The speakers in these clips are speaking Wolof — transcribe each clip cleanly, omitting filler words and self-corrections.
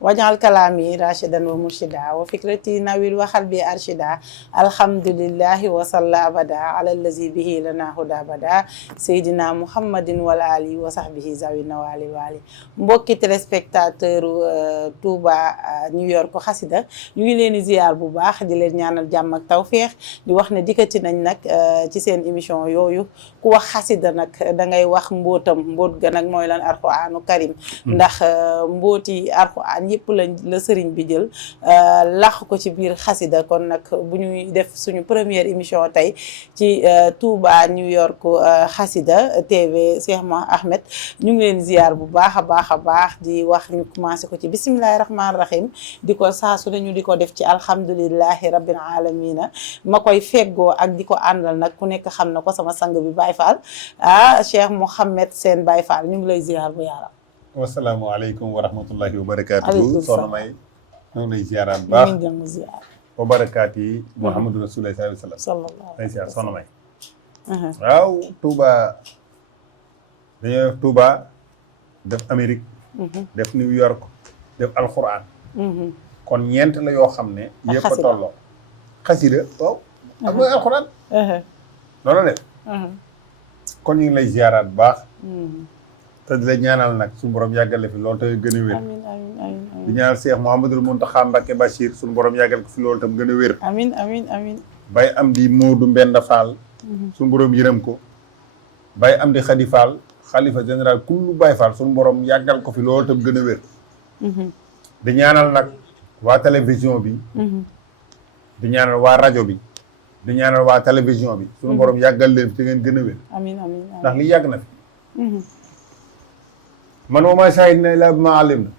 wajal kalaami rashidan wa murshida wa fikrati nawil wa qalbi arshida alhamdulillahi wa salla abada ala allazi bihi lana huda abada seydina muhammadin wal ali wa sahbihi zawi nawali wali mbokki téléspectateur Touba New York xasida ñu ngi leen di ziar bu baax di leen ñaanal jàmm ak tawféex di wax ne dikkati nañ nag ci seen émission yooyu ku wax xasida nag da ngay wax mbóot ga nag mooy lan alxuraanu karim ndax mbóoti alxuraan yëpp la sëriñ bi jël lax ko ci biir xasida kon nag bu ñuy def suñu première émission tey ci Touba New York xasida TV Cheikh Ahmed ñu ngi leen ziar bu baax a baax di wax ñu commencé ko ci bisimilahi rahmaani rahim di ko saa su ne ñu di ko def ci alhamdulilahi rabbil alamina ma koy feggoo ak di ko àndal nag ku nekk xam na ko sama sang bi Baye Fall Cheikh Mouhamed Sène Baye Fall ñu ngi lay ziar bu yaram. wasalaamaaleykum wa rahmatullahi wa barakaatu. soxna May ñu ngi lay ziaraat bu baax ñu ngi ziar. wa barakaat yi Muhammadu Rasulullah sallallahu alayhi wa sallam. soxna May. waaw Touba dañoo def Touba def Amérique. def New York def alxuraan. kon ñeent la yoo xam ne. yëpp a tolloo. xasida waaw. ak mooy alxuraan. loolu la def. kon ñu ngi lay ziaraat bu baax. te di la ñaanal nag suñu borom yàggale fi loolu tamit gën a wér. amiin amiin di ñaanal Cheikh Mouhamadoul Mountakha Mbacké Bachir suñu borom yàggal ko fi loolu tam gën a wér. amiin amiin amiin. Baye Amdi Modou Mbenda Fall. suñu borom yërëm ko. Baye Amdi Khady Fall xalifa général kullu Baye Fall suñu borom yàggal ko fi loolu tam gën a wér. di ñaanal nag waa télévision bi. di ñaanal waa rajo bi. di ñaanal waa télévision bi. suñu borom yàggal leen fi te ngeen gën a wér. amiin amiin ndax li yàgg na fi. man wa maa shahidnaa illaa bimaa alimnaa.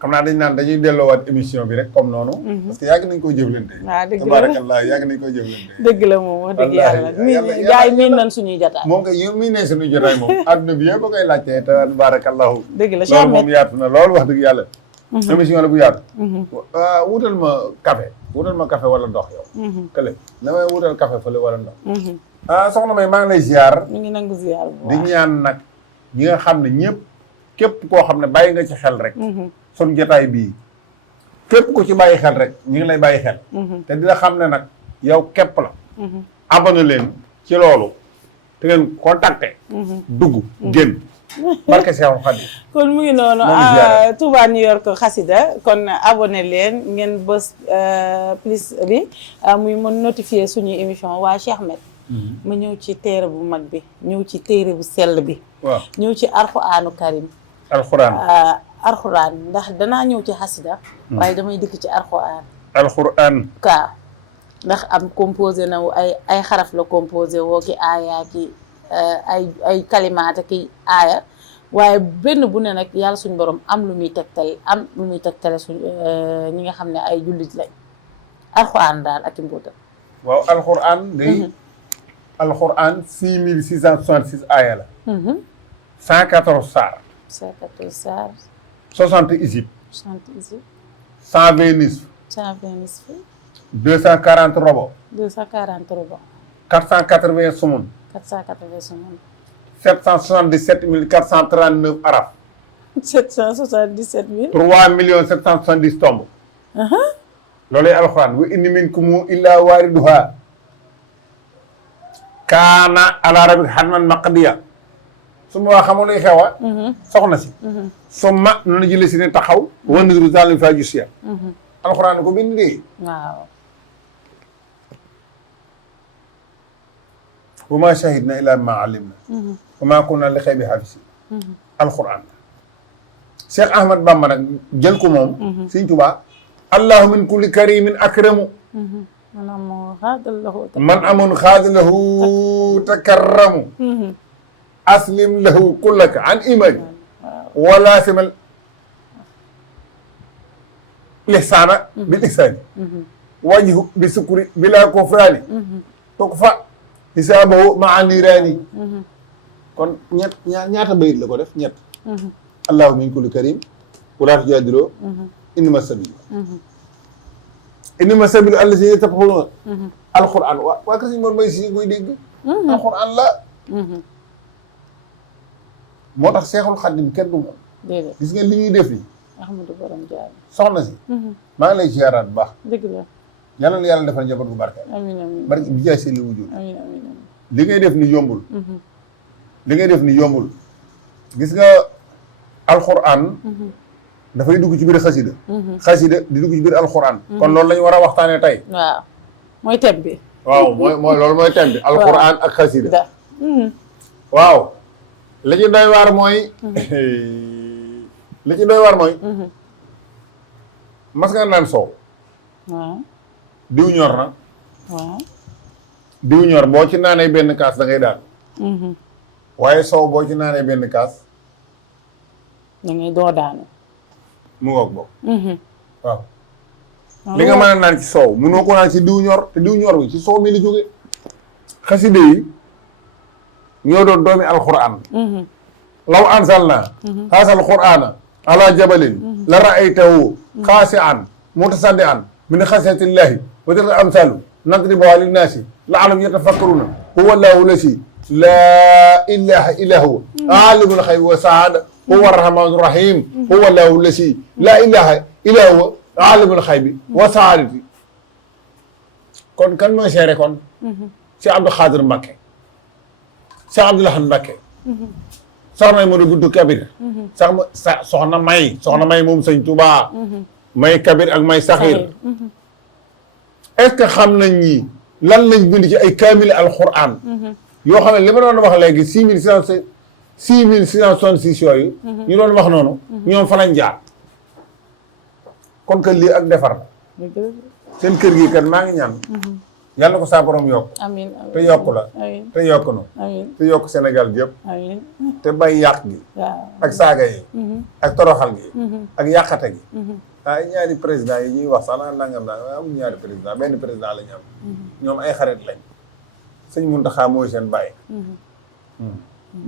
xam naa dañ naan dañuy delloowaat émission bi rek comme noonu. parce que yàgg nañ koy jëflante. waaw dëgg la tabarakallah yàgg nañ koy jëflante. dëgg la moom wax dëgg yàlla. gars yi miin nañ suñuy jotaay. moom kay yéen miin nañ suñuy jotaay moom. adduna bi yëpp a koy laajtee te tabarakallahu. dëgg la loolu moom yaatu na loolu wax dëgg yàlla. émission la bu yaatu. wutal ma café wala ndox yow. kële damay wutal café fële wala ndox. soxna May maa ngi lay ziar. ñu ngi nangu ziar bu di ñaan nag ñi nga xam ne ñëpp képp koo xam ne bàyyi nga ci xel rek. sun jotaay bii képp ku ci bàyyi xel rek ñu ngi lay bàyyi xel. te di la xam ne nag yow képp la. abonné leen ci loolu te ngeen contacté. dugg génn. barke Seexul Xadiim. kon mu ngi noonu Touba New York xasida kon abonné leen ngeen bës plus bi muy mën notifier suñuy émission waa Cheikh Ahmed. ma ñëw ci téere bu mag bi ñëw ci téere bu sell bi. waaw ñëw ci alxuraanu karim. alxuraan ndax danaa ñëw ci xasida waaye damay dikk ci alxuraan ndax am composé na ay xaraf la composé woo ki aaya ki ay kalimaata ki aaya waaye benn bu ne nag yàlla suñ borom am lu muy tegtale suñ ñi nga xam ne ay jullit lañ alxuraan daal ak i mbóotam. waaw alxuraan day alxuraan 6666 aaya la. 114 saar. 114 saar. 60 isib. 60 isib. 120 nisf. 120 nisf. 240 robo. 240 robo. 480 sumun. 480 sumun. 777 439 araf. 777 000. 3 770 tomb. loolay alxuraan wa in minkum illaa waariduhaa kaana alaa rabbika hatman maqdiya su ma waa xamoon luy xewa soxna si summa noonu jële si ne taxaw wa nadiru zalim fa jusiya alxuraan ko bind dee waaw wa maa shahidna illaa bimaa alimna wa maa kunna li xaybi xaafisi alxuraan Cheikh Ahmad Bamba nag jël ko moom Sëñ Tuubaa allahu min kulli karimin akramu man amoon xaada lahu takarramu aslim lahu kullaka an imani wala simal lihsaana bil ihsaani wajhu bi sukuri bila kufraani tukfa hisaabahu maa niiraani kon ñaata bayit la ko def ñett allahu min kulli karim wala tujaadiloo innama sabilu innama sabilu allazi yattabi'una alquran waa ka suñ moon may si koy dégg alquran la moo tax Seexul Xadiim kenn du moom gis nga li ñuy def ni Ahmadou borom jaar. soxna si maa ngi lay ziaraat bu baax dëgg la. yàlla na yàlla defal njaboot bu barke amiin amiin. barke bi jaay seen li wujud amiin amiin. li ngay def ni yombul li ngay def ni yombul gis nga alxuraan dafay dugg ci biir xasida xasida di dugg ci biir alxuraan kon loolu la ñu war a waxtaanee tey waaw mooy thème bi. waaw mooy loolu mooy thème bi alxuraan ak xasida da. waaw li ci doy waar mooy li ci doy waar mooy mas nga naan soow waaw. diw ñor na waaw. diw ñor boo ci naanee benn kaas da ngay daan waaye soow boo ci naanee benn kaas da ngay doo daanu. mu ngoog boobu waaw li nga mën a naan ci soow mënoo ko naan ci diw ñor te diw ñor bi ci soow mi la jóge xaside yi ñoo doon doomi alquran law anzalna haazal qur'ana ala jabalin la ra'aytahu xaasi'an mutasaddi'an min xasiyatillahi wa tilka amsalu nadribuha linnaasi la'allahum yatafakkaruna huwa allahu lasi laa ilaha illa huwa alimul xaybi wa saada huwa arrahmanu rahim huwa allahu lasi laa ilaha illa huwa alimul xaybi wa saadati kon kan mooy seere kon si Abdou Khadir Mbacké si Abdou Lahad Mbacké soxna Modou Bintou Kabir soxna May moom sëñ Touba May Kabir ak May Saxir est-ce que xam nañ ñi lan lañ bind ci ay kaamil alquran yoo xam ne li ma doon wax léegi 6666 yooyu ñu doon wax noonu ñoom fa lañ jaar kon que lii ak defar seen kër gi kat maa ngi ñaan yàlla ko saa borom yokk amiin te yokk la amiin te yokk nu amiin te yokk Sénégal gi yëpp amiin. te bay yàq gi waaw. ak saaga yi ak toroxal gi ak yàqate gi ah ñaari président yi ñuy wax sax nangam naa am ñaari président benn président la ñu am ñoom ay xarit lañ sëñ Muntaxa mooy seen bàyyi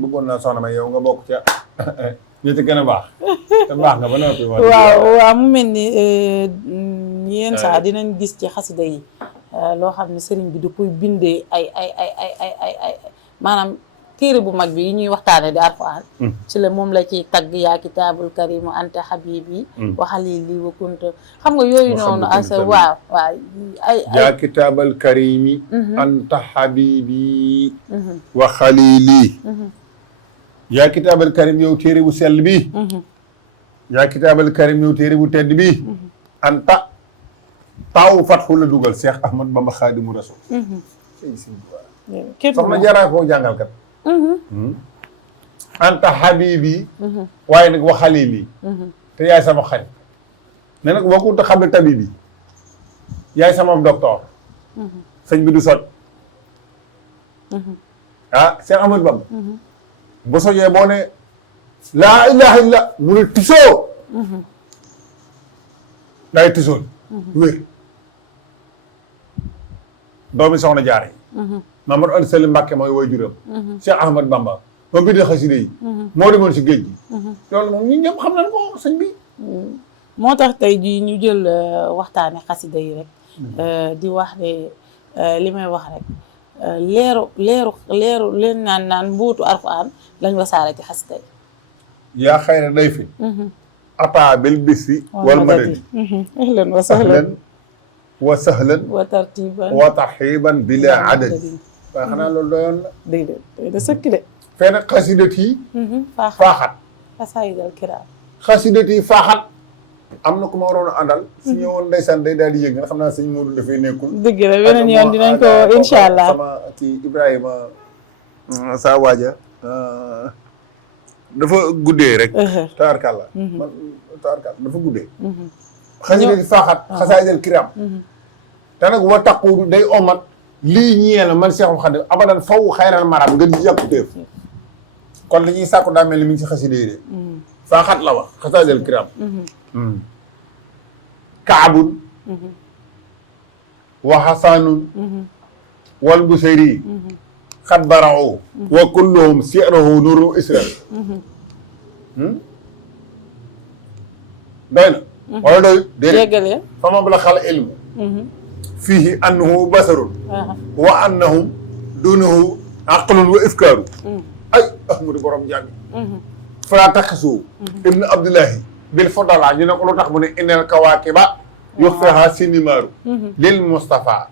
bëggoon naa soxna ma yow nga bokk ca ñu ci gën a baax te baax nga ba noppi waaw mu mel ni yenn saa dinañ gis ci xasida yi loo xam ne sëriñ bi du koy bindee ay maanaam téere bu mag bi yi ñuy waxtaane di Alxuraan ci la moom la ci tagg yaa kitaabul karimu anta habibi wa xalili wa kunta xam nga yooyu noonu asa waaw yaa kitaabal karimi anta habibi wa xalili yaa kitaabal karim yow téere bu sell bi yaa kitaabal karim yow téere bu tedd bi anta taaw fatxu la dugal Cheikh Ahmad Bamba Xaadimu Rasul soxna jaraa koo jàngal kat anta habibi waaye nag wa xalili te yaay sama xarit ne nag boo ko xam ne tabibi yaay sama docteur sëñ bi du soj Cheikh Ahmad Bamba bu sojee boo ne laa ilaha illa mu ne tisoo day tisoo wér doomi soxna Jaara yi Mamadou Anta Sali Mbàkke mooy waajuram Cheikh Ahmad Bamba moom bi di xasida yi moo demoon si géej gi loolu moom ñun ñëpp xam nañ ko sëñ bi moo tax tey jii ñu jël waxtaane xasida yi rek di wax ne li may wax rek leeru leen naan mbuutu Alxuraan lañ wasaare ci xasida yi yaa xayra day fi ataa bil bisri wal madadi ahlan wa sahlan wa sahlan wa tartiban wa tarxiban bila adadi waaye xanaa loolu doyoon la dëgg da sëkk de fee nag xasidat yi faaxat xasaayidal kiraam xasidat yi faaxat am na ku ma waroon a àndal su ñëwoon ndeysaan day daal di yëg nga xam naa sëñ Modou dafay nekkul dëgg la beneen yoon dinañ ko incha allah sama kii Ibrahima saa waaja dafa guddee rek taarkàlla man taarkàlla dafa guddee xasidat yi faaxat xasaayidal kiraam te nag wa taqudu day omat lii ñeel man Seexul Xadiim abadan faw xayral maram nga di jàkkuteef kon li ñuy sàkku daa mel ni mi ngi si xasida yi de faaxat la wax xasaayidal kiraam kaabun wa xasanun wal busayri xat barao wa kulluhum si'ruhu nuru israel doy na wala doy déedéet fa ma bala xal ilmu fiihi annahu basarun wa annahum dunahu aqlun wa ifkaaru ay ahmadu borom jàmmi falaa taqisu ibnu abdullahi bil fodala ñu ne ko lu tax mu ne innal kawaakiba yuxfiha sinimaaru lil Mustafa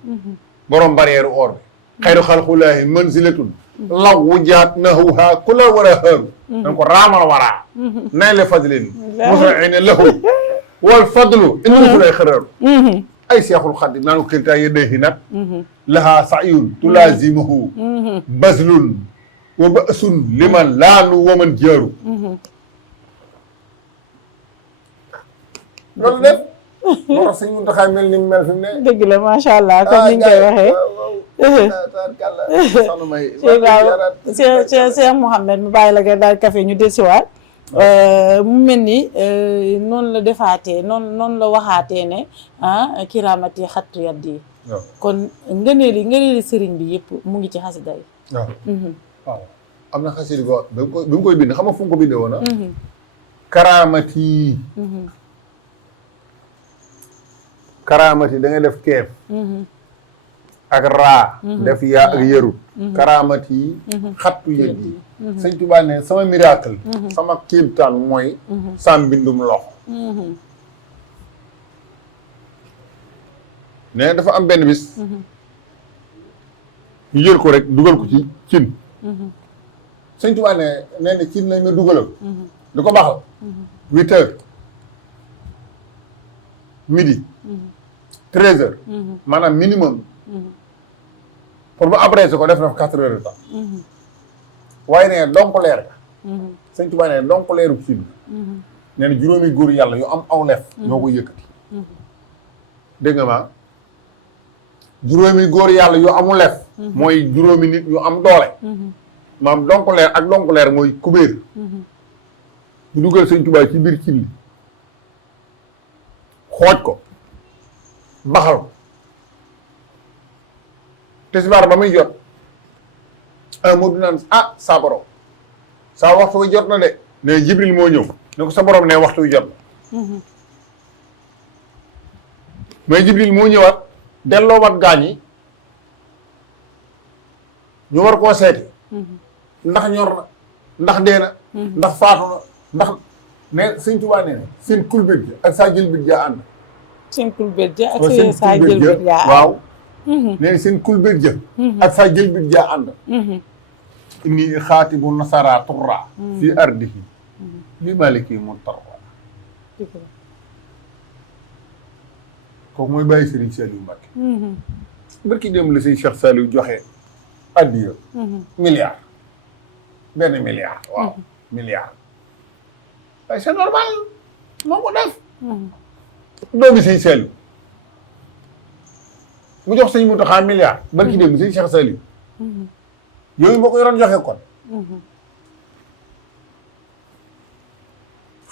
borom barrière or bi xayru xalqulaahi manzilatun law wujaat nahuha kula war a xaaru dan ko raamal waraa nay le fadlin musraine lahu wal fadlu inna fu lay xëraaru ay seexul xaddi naan ko kiltaa yedayhi nag lahaa sayun tulaazimuhu bazlun wa ba'sun liman laanu waman jaaru loolu def moo tax sëñ Muntaxa mel ni mel fi mu ne dëgg la macha allah comme ni nga koy waxee Cheikh Mouhamed mu bàyyi la nga daal café ñu desiwaat mu mel ni noonu la defaatee noonu la waxaatee ne kiraamati xattu yaddi kon ngëneeli sëriñ bi yëpp mu ngi ci xasida yi waaw am na xasida bi mu koy bind xam nga fu mu ko bindee woon karaamati karaamati da ngay def keef ak raa def yaa ak yërut karaamati xattu yëg yi sëñ Tuubaa ne sama miracle sama kéemtaan mooy sam mbindum loxo ne dafa am benn bis ñu jël ko rek dugal ko ci cin sëñ Tuubaa ne nee na cin lañ ma dugalal di ko baxal 8 heures midi 13 heures maanaam minimum pour mu abrégé ko def na 4 heures de temps waaye ne donc leer ga sëñ Tuubaa ne donc leeru cin nee na juróomi góor yàlla yu am aw lef ñoo ko yëkkati dégg nga ma juróomi góor yàlla yu amul lef mooy juróomi nit yu am doole maam donc leer ak donc leer mooy kubéer bu dugal sëñ Tuubaa ci biir cin li xooj ko baxal ko tisbaar ba muy jot moo du naan saa borom saa waxtu wi jot na de ne Jibril moo ñëw ne ko sa borom ne waxtu wi jot na mais Jibril moo ñëwaat delloo wat gaañ yi ñu war koo seeti ndax ñor na ndax dee na ndax faatu na ndax ne sëñ Tuubaa nee na seen kulbét ja ak saa jël bit jaa ànd seen kulbét ja ak saa jël bit jaa ànd waaw nee na seen kulbét ja ak saa jël bit jaa ànd inni xaatibu nasara turra fi ardihi li maliki mun tarwa kooku mooy bàyyi Serigne Saliou Mbacké barki dem la say Cheikh Saliou joxe addiya milliard benn milliard waaw milliard waaye c'est normal moo ko def doomi sëñ Saliou mu jox sëñ Mountakha milliard barki dem sëñ Cheikh Saliou yooyu boo ko yoroon joxe kon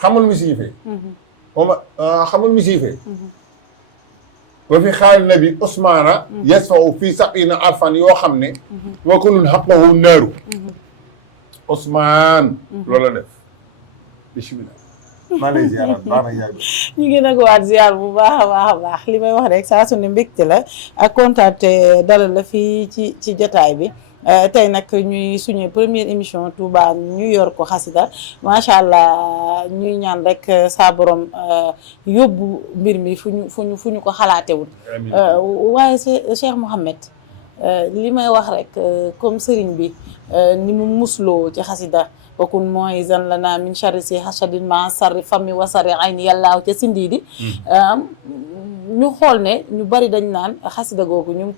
xamul mi siy fee xamul mi siy fee ba fi xaali na bi Ousmana yasfau fii sabina alfan yoo xam ne wa kullun haqqahu naaru Ousmane loolu la def bismillah maa lay ziarat baax na yàgg ñu ngi nag waat ziar bu baax a baax li may wax rek saa su ne mbégte la ak kontaante dalal la fii ci jotaay bi tey nag ñuy suñu première émission Touba ñu yor ko xasida macha allah ñuy ñaan rek saa borom yóbbu mbir mi fu ñu ko xalaatewul waaye Cheikh Mouhamed li may wax rek comme sëriñ bi ni mu musloo ci xasida wakun mu'izan lana min sharri si hasadin ma sarri fami wa sarri ayni yàllaaw ca sindiidi ñu xool ne ñu bari dañ naan xasida googu ñu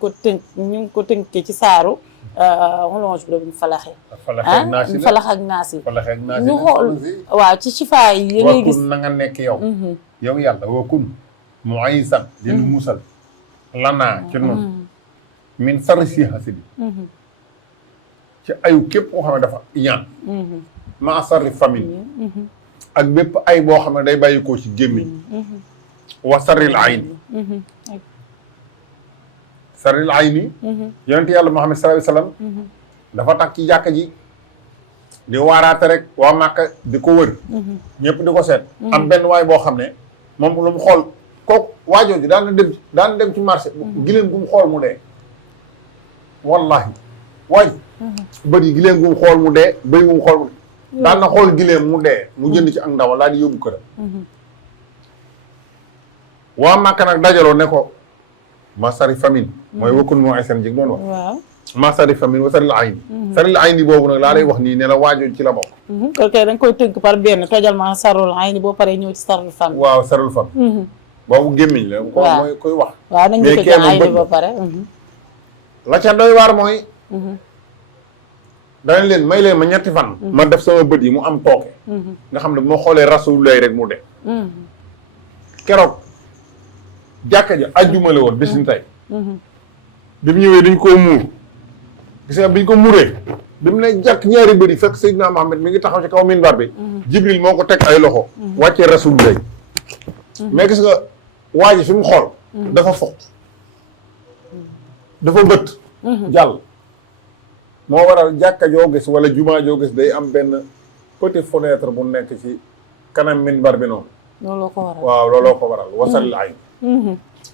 ngi ko tënkee ci saaru xolonge bi la buñ falaxe falax ak naas yi ñu xool waaw ci sifaa yi ngay gis na nga nekk yow yow yàlla wakun mu'izan dinu musal lanaa ci noonu min sarri si hasidi ci ayu képp koo xam ne dafa ñaan ma sarri famille ak bépp ay boo xam ne day bàyyi koo ci gémmiñ wa sarril ayni sarril ayni yonent yàlla Muhammad sallallahu alayhi wasallam dafa tax ci jàkka ji di waaraate rek waa Màkka di ko wër ñëpp di ko seet am benn waay boo xam ne moom lu mu xool kooku waajoo ji daan na dem ci marché giléem gu mu xool mu dee wallahi waaj bët yi giléem gu mu xool mu dee bëy gu mu xool mu dee daan na xool giléem mu dee mu jënd ci ak ndawal daal di yóbbu këram waa Màkka nag dajaloo ne ko masari famine mooy wakkun moo ay seen jig doon wax waaw masari famine wa saril ayni saril ayni boobu nag laa lay wax nii ne la waajoo ci la bokk ok da nga koy tënk par benn tojal ma sarul ayni boo paree ñëw ci sarul famine waaw sarul fam boobu gémmiñ la ko mooy koy wax waaw nañ ko ci ayni ba pare la ca doy waar mooy danañ leen may leen ma ñetti fan ma def sama bët yi mu am tooke nga xam ne bu ma xoolee rasulullah rek mu de keroog jàkka ja ajjuma la woon bis ni tey bi mu ñëwee dañ koo muur gis nga biñ ko muuree bi mu ne jàkk ñaari bët yi fekk Seydina Mohamed mi ngi taxaw ci kaw minbar bi Jibril moo ko teg ay loxo wàccee rasulullah mais gis nga waa ji fi mu xool dafa foq dafa bët jàll moo waral jàkka joo gis wala jumaa joo gis day am benn petit fenêtre bu nekk ci kanam minbar bi noonu looloo ko waral waaw looloo ko waral wasaril ayn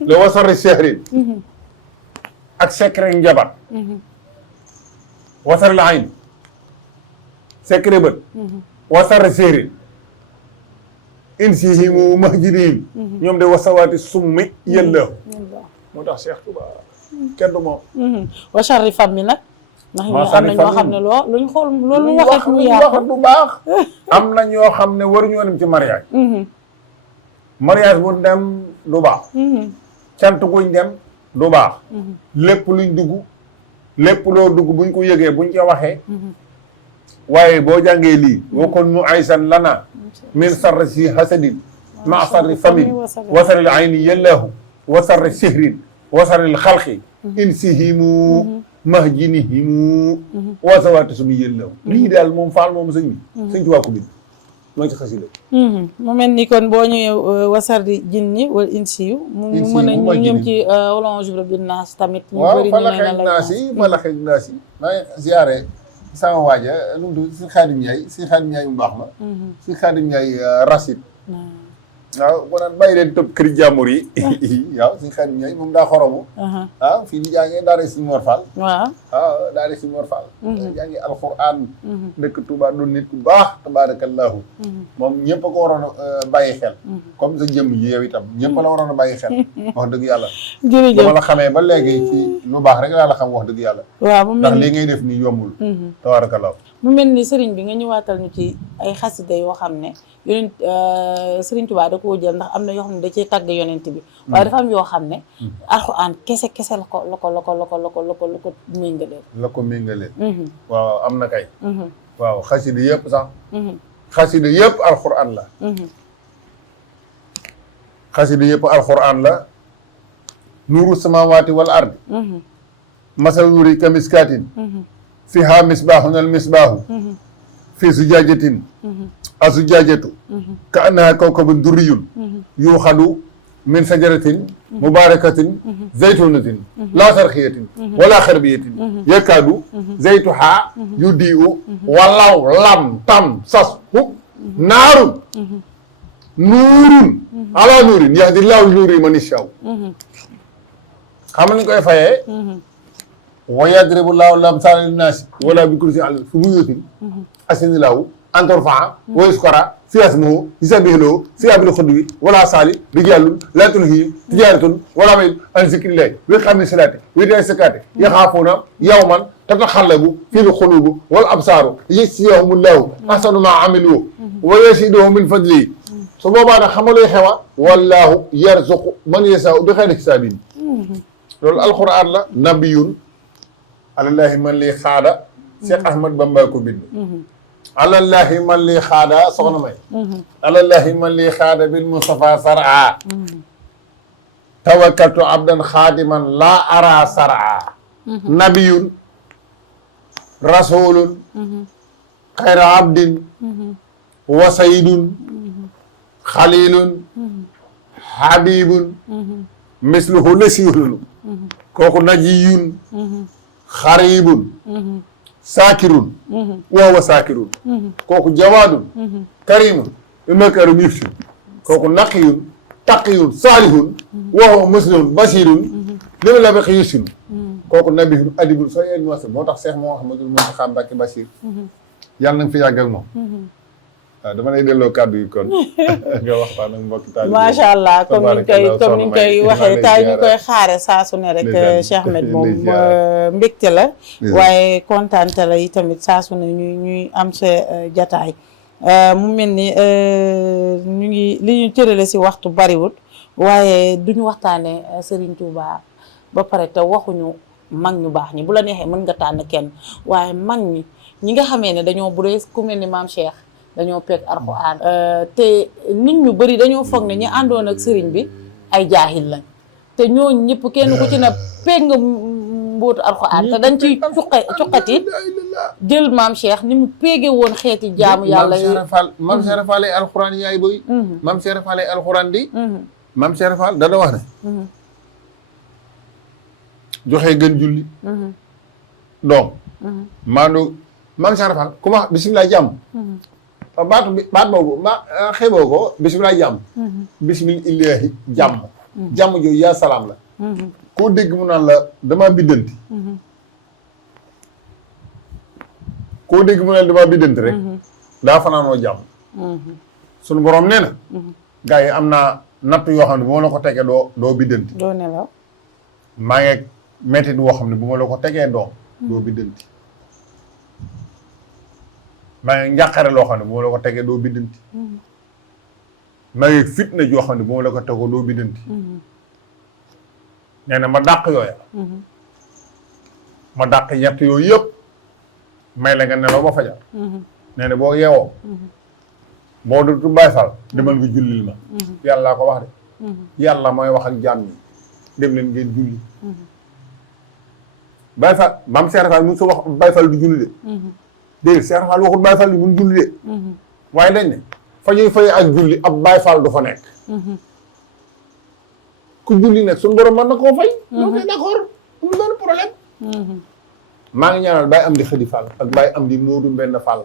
le wasari sehrin ak secret njabar wasaril ayn secret bët wasari sehrin insihimu mahjinihim ñoom de wasawaati summi yëllaahu moo tax Cheikh Touba kenn du moom wasarri fam mi nag ndax ñu am na ñoo xam ne luñ xool loolu lu waxee mu yàqu du baax am na ñoo xam ne waruñoo dem ci mariage mariage bu dem du baax cant guñ dem du baax lépp luñ dugg lépp loo dugg buñ ko yëgee buñ ko waxee waaye boo jàngee lii boo kon mu aysan lana min sarri si hasadin ma sarri famin wasaril ayni yallaahu wasarri sihrin wasaril xalqi insihimu mahjinihimu wasawaati sumi yëllaahu lii daal moom faal moom sëñ bi sëñ Tuubaa ko bind moo ci xasida mu mel ni kon boo ñëwee wasardi jinni wala insi yu mu mën a ñu ñëm ci wala jubra bi naas tamit ñu bëri ñu ne la naas yi malaxeeg naas yi maa ngi ziyaare sama waaja lu mu tudd si Xaadim Njaay mu baax ma si Xaadim Njaay Racine waaw bu naan bàyyi leen tëb kër jàmbur yi waaw si Xaadim Njaay moom daa xoromu waaw fii di jàngee daara si Mor Fall waaw daara si Mor Fall jàngee alxuraan dëkk Touba doon nit ku baax tabaarakallaahu moom ñëpp a ko waroon a bàyyi xel comme sa jëmm ji yow itam ñëpp la waroon a bàyyi xel wax dëgg yàlla jërëjëf dama la xamee ba léegi ci lu baax rek laa la xam wax dëgg yàlla waaw mu mel ndax lii ngay def nii yombul tabaarakallaahu mu mel ni sëriñ bi nga ñëwaatal ñu ci ay xasida yoo xam ne yonent sëriñ Tuubaa da koo jël ndax am na yoo xam ne da cee tàgg yonent bi waaye dafa am yoo xam ne alxuraan kese la ko méngaleel la ko méngaleel waaw am na kay waaw xasida yëpp sax xasida yëpp alxuraan la xasida yëpp alxuraan la nuuru samaawaati wal ardi masal nuuri ka miskaatin fiha misbaaxun al misbaaxu fi zujaajatin azujajatu ka annaha kawkabun durriyun yuuxadu min sajaratin mubarakatin zaytunatin laa sarxiyatin wala xarbiyatin yakaadu zaytuha yudiu walaw lam tam sas hu naarun nuurun ala nuurin yahdi llahu nuuri man yashaa xam nañ koy fayee wa yadribu llahu lamsaala linnaasi wala bi kursi al fi buyuutin asini lahu an turfaa wa yuskara fi ismuhu yusabbihu lahu fiihaa bil ghudwi wala saali rijaalun laa tulhiihim tijaaratun wala bay'un an zikrillahi wa iqaami salaati wa iitaa'i zakaati yaxaafuuna yawman tataqallabu fiihi l-quluubu wal absaaru yajziyahumullahu ahsana maa amilu wa yaziiduhum min fadlihi su boobaa nag xam nga luy xewa wallaahu yarzuqu man yashaa'u bi xayri hisaabin loolu alquran la nabiyun alallahi man lii xaada Cheikh Ahmad Bamba ko bind alallahi man lii xaada soxna may alallahi man lii xaada bil Mustafa sar'a tawakkaltu abdan xaadiman laa ara sar'a nabiyun rasulun xayra abdin wa sayyidun xalilun habibun misluhu lasiyulun kooku najiyun xaribun saakirun wa huwa saakirun kooku jawaadun karimun bi makarim yufsi kooku naqiyun taqiyun saalihun wa huwa muslimun basirun li ma la beqi yusin kooku nabihun adibun soo yeen mosa moo tax Cheikh Mouhamadul Mountakha Mbacké Bachir yàlla na nga fi yàgg ak moom waaw dama lay delloo kàddu yi kon nga waxtaan ak mbokki taalibe macha allah comme niñ koy waxee tay ñu koy xaare saa su ne rek Cheikh Ahmed moom mbégte la waaye kontaante la yi tamit saa su ne ñuy am sa jataay mu mel ni ñu ngi li ñu cërale si waxtu bariwul waaye duñu waxtaane Serigne Touba ba pare te waxuñu mag ñu baax ñi bu la neexee mën nga tànn kenn waaye mag ñi nga xamee ne dañoo bu dee ku mel ni maam Cheikh dañoo peeg Alxuraan te nit ñu bëri dañoo foog ne ñi àndoon ak sëriñ bi ay jaahil lañ te ñooñu ñëpp kenn ku ci ne peeg nga mbóotu Alxuraan te dañ ciy cuqati jël maam Cheikh ni mu péege woon xeeti jaamu yàlla yi maam Cheikh Fall ay Alxuraan yaay boy maam Cheikh Fall ay Alxuraan di maam Cheikh Fall dana wax ne joxe gën julli doom maandu maam Cheikh Fall ku ma bisimilah jàmm baat boobu xeeboo ko bisimilah jàmm bisimilahi jàmm jàmm jooju yaa salaam la koo dégg mu naan la dama biddanti koo dégg mu naan dama biddanti rek daa fanaanoo jàmm sunu borom nee na gars yi am naa natt yoo xam ne bu ma la ko tegee doo biddanti doo nelaw maa ngi mettit woo xam ne bu ma la ko tegee doo biddanti maa ngi njàqare loo xam ne bu ma la ko tegee doo biddanti maa ngi fitna joo xam ne bu ma la ko tegoo doo biddanti nee na ma dàq yooya ma dàq ñett yooyu yëpp may la nga nelaw ba fajar nee na boo yeewoo boo du Baay Faal demal nga jullil ma yàlla ko wax de yàlla mooy wax ak jaam ñi dem leen ngeen julli Baay Faal maam Cheikh Fall mun sa wax Baay Faal du julli de déedéet Cheikh Fall waxul Baay Faal di mun julli de waaye dañ ne fa ñuy fay ak julli ab Baay Faal du fa nekk ku julli nag suñu borom mën na koo fay loolu kay d'accord amul benn problème maa ngi ñaanal Baay Amdi Xadi Fall ak Baay Amdi Moodu Mbenn Fall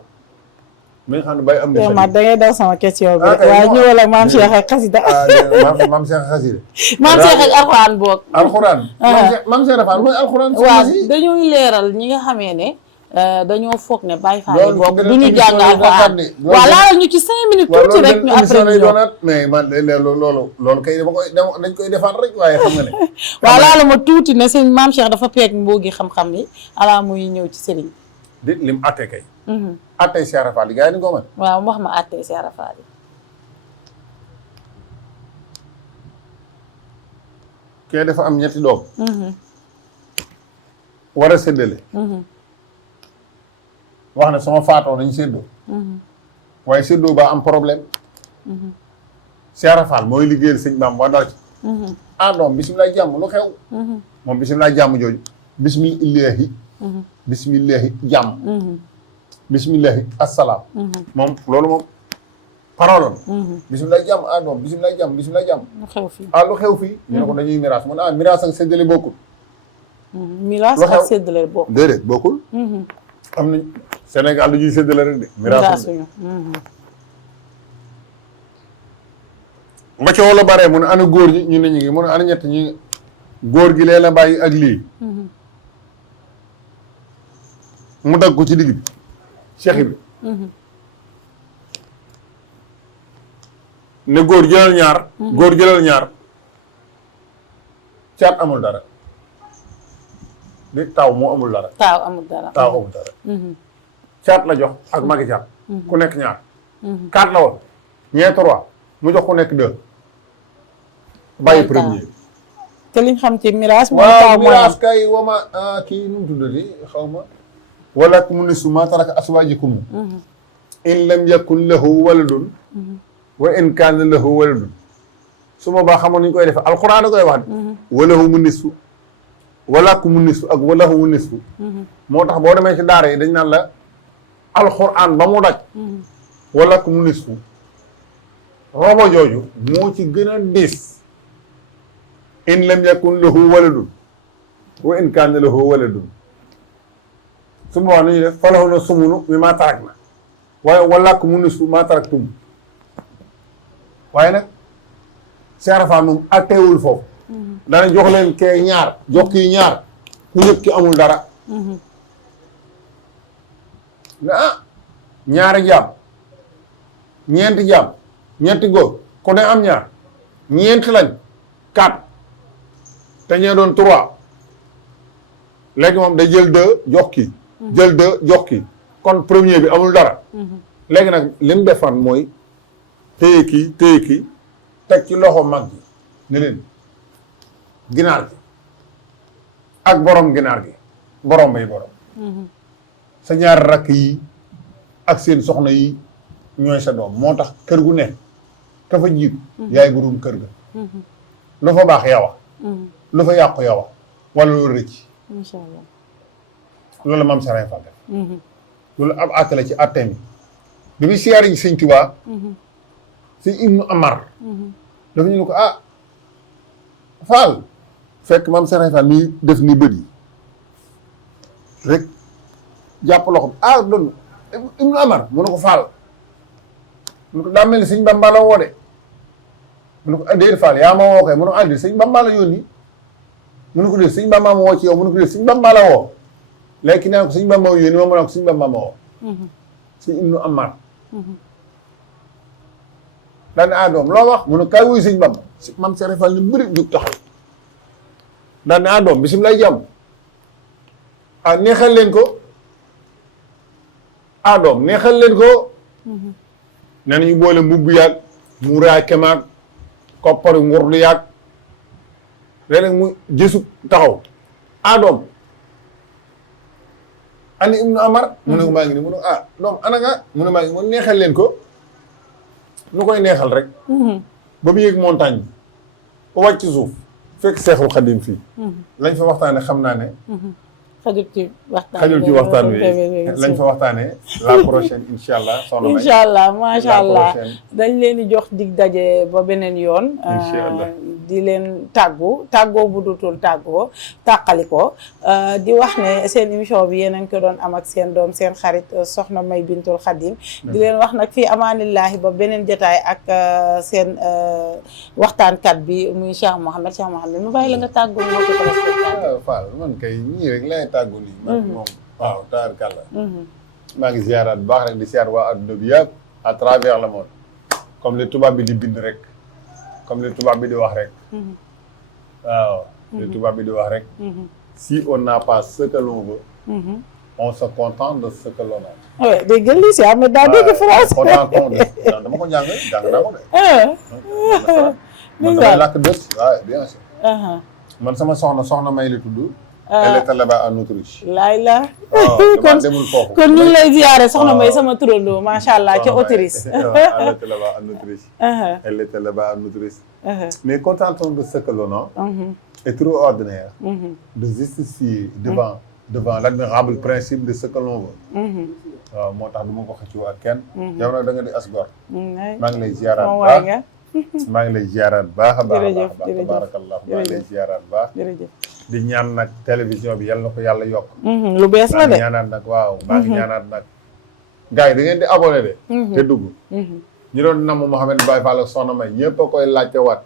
mi nga xam ne Baay Amdi Xadi da ngay daw sama question bi waaye ñëwal ak maam Cheikh ak xasida maam Cheikh xasida maam Cheikh ak Alxuraan boog alxuraan maam Cheikh Fall mooy alxuraan waaw dañuy leeral ñi nga xamee ne dañoo foog ne Baay Faal boobu du ñu jàng Alxuraan waaw laal ñu ci 5 minutes tuuti rek ñu après ñu doonaat mais man loolu kay dañ koy defaat rek waaye xam nga ne waaw laala ma tuuti ne sëñ maam Cheikh dafa peeg mboogi xam-xam yi alaa muy ñëw ci sëriñ di lim atte kay atte Cheikh Fall yi gars yi ni ko mën waaw mu wax ma atte Cheikh Fall yi kee dafa am ñetti doom war a séddale wax ne sama faatoo nañ séddoo waaye séddoo ba am problème Cheikh Fall mooy liggéeyal sëñ Bamba ba dal ci doom bisimilah jàmm lu xew moom bisimilah jàmm jooju bismillahi jàmm bismillahi assalaam moom loolu moom parole bisimilah jàmm doom bisimilah jàmm bisimilah jàmm lu xew fii ñu ne ko dañuy miraas mu ne miraas ak séddale bokkul miraas ak séddale bokkul déedéet bokkul am nañ Sénégal lu ñuy séddale rek de miraasuñu ba coow la bare mu ne ana góor ñi ñu ne ñu ngi mu ne ana ñett ñi góor gi lee la bàyyi ak lii mu dagg ko ci digg bi Cheikh bi ne góor jëlal ñaar caat amul dara di taw moo amul dara taw amul dara caat la jox ak magi caat ku nekk ñaar 4 la woon ñee 3 mu jox ku nekk 2 bàyyi premier te liñ xam ci miraas mooy waaw miraas kay wama kii nu mu tuddati xaw ma wala mu nisu ma taraka aswaajikum in lam yakun lahu waladun wa in kaana lahu waladun su ma baa xamoon nañu koy defee alxuraan a koy wax de walahu mu nisu wala ku mu nisu ak walahu mu nisu moo tax boo demee ci daara yi dañ naan la alxuraan ba mu daj wala ku mu nisu robo jooju moo ci gën a diis in lam yakun lahu waladun wa in kaana lahu waladun su ma wax nañu def falahu na sumunu mi maa tarak na waaye wala ku mu nisu maa tarak tum waaye nag Cheikh Fall moom atteewul foofu dana jox leen kee ñaar jox kii ñaar ku ñëpp ki amul dara ne ñaari jaam ñeenti jaam ñeenti góor ku ne am ñaar ñeenti lañ 4 te ñee doon 3 léegi moom day jël 2 jox kii jël 2 jox kii kon premier bi amul dara léegi nag li mu defan mooy téye kii teg ci loxo mag gi ne leen ginaar gi ak borom ginaar gi borom bay borom sa ñaari rakk yi ak seen soxna yi ñooy sa doom moo tax kër gu nekk ka fa jiitu yaay borom kër ga lu fa baax yow lu fa yàqu yow wala lu rëcc macha allah loolu maam Serigne Fall def loolu ab àtte la ci àtteem bi muy siyaare ji Sëñ Tuubaa Sëñ Ibnu Amar dafa ñu ne ko ah Fall fekk maam Serigne Fall mi def ni bët yi rek jàpp loxo ah doon Ibnu Amar mu ne ko Fall mu ne ko daa mel ni Sëñ Bamba la woo de mu ne ko déedéet Fall yaa ma woo kay mu ne ko andi Sëñ Bamba la yónni mu ne ko déet Sëñ Bamba ma woo ci yow mu ne ko déet Sëñ Bamba la woo léegi nee na ko Sëñ Bamba yónni moom mu ne ko Sëñ Bamba ma woo Sëñ Ibnu Amar daane ah doom loo wax mu ne kaay wuyu Sëñ Bamba maam Serigne Fall ni bëri jug taxaw daane ah doom bisimilah jàmm ah neexal leen ko ah doom neexal leen ko nee nañu boole mbubb yàgg mu raay kemaag koppari ngurdu yàgg léeg-léeg mu jësu taxaw ah doom ani Ibnu Amar mu ne ko maa ngi nii mu ne ah doom ana nga mu ne maa ngi mu neexal leen ko nu koy neexal rek ba mu yéeg montagne bi ba wàcc suuf fekk Seexul Xadim fii lañ fa waxtaane xam naa ne xajul ci waxtaan wi lañ fa waxtaane la prochaine incha allah soxna May incha allah macha allah dañ leen di jox dig daje ba beneen yoon incha allah di leen tàggoo bu dutul tàggoo tàqali ko di wax ne seen émission bi yéen a ngi ko doon am ak seen doom seen xarit soxna May Bintul Xadim di leen wax nag fii amaanillaahi ba beneen jotaay ak seen waxtaankat bi muy Cheikh Mouhamed mu bàyyi la nga tàggoo moo ko téléspectateur Fall man kay ñii rek lay tàggu nii man moom waaw tabarkàlla maa ngi ziaraat bu baax rek di ziar waa adduna bi yëpp à travers le monde comme li tubaab bi di bind rek comme li tubaab bi di wax rek waaw li tubaab bi di wax rek si on n'a pas ce que l'on veut on se contente de ce que l'on a oui dégg li si am daa dégg France dama ko jàng naa ko de man damay làkk dës waaw bien sûr man sama soxna May la tudd elle était là-bas en Autriche laay la kon demul foofu kon ñu ngi lay ziyaare soxna May sama turandoo macha allah ca Autriche elle était là-bas en Autriche elle était là-bas en Autriche mais contentons de ce que l'on a est trop ordinaire de justifier devant l'admirable principe de ce que l'on veut waaw moo tax du ma ko xëccoo ak kenn yow nag da nga di as gor maa ngi lay ziyaaraat baax maa ngi lay ziyaaraat baax a baax a baax tabarakallah maa ngi lay ziyaaraat baax di ñaan nag télévision bi yal na ko yàlla yokk lu bees la de ñaanaat nag waaw maa ngi ñaanaat nag gars yi da ngeen di abonné de te dugg ñi doon namm Mouhamed Baye Fall ak Soxna May ñëpp a koy laajte waat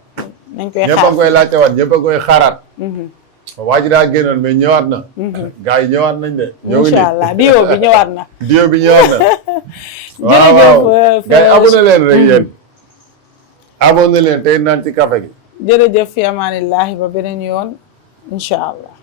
ñëpp a koy laajte waat ñëpp a koy xaaraat waa ji daa génnoon mais ñëwaat na gars yi ñëwaat nañ de incha allah dio bi ñëwaat na waaw waaw gars yi abonné leen rek yéen abonné leen tey naan ci café gi jërëjëf fi amaanillaahi ba beneen yoon incha allah